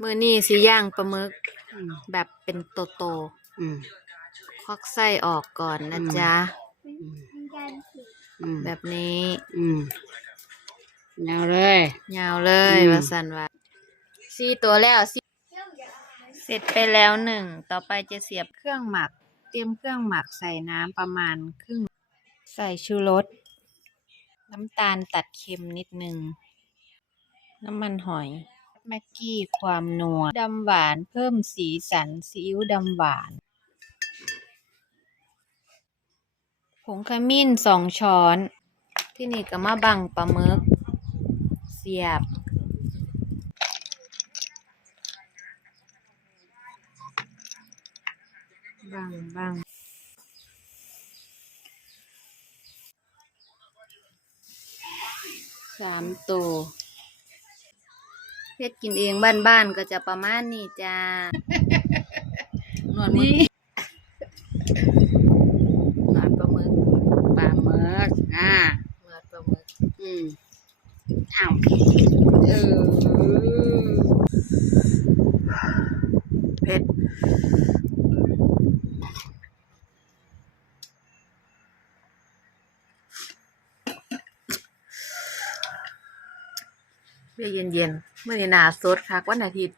มือนี่สิย่างปลาหมึกอืมแบบเป็นโตโตอืมๆควักไส้ออกก่อนนะอืมจ๊ะอืมอืมแบบนี้ อืมเอาเลย ยาวเลยอืม ว่าสันว่าสี่ตัวแล้วสี่เสร็จไปแล้วหนึ่ง ต่อไปจะเสียบเครื่องหมัก เตรียมเครื่องหมักใส่น้ำประมาณครึ่ง ใส่ชูรส น้ำตาลตัดเค็มนิดนึง น้ำมันหอย แม็กกี้ความนัวดำหวานเพิ่มสีสันซีอิ๊วดำหวาน ผงขมิ้นสองช้อน ที่นี่ก็มาบังปลาหมึก เสียบ บังบังสามตัว เพชรกินเองบ้านๆก็จะประมาณนี้จ้าหนวดมือหนวดปลาหมึกปลาหมึกอ่าหนวดปลาหมึกอืมอ้าวเออ เย็นเย็นๆเมื่อนี้หนาสดค่ะวันอาทิตย์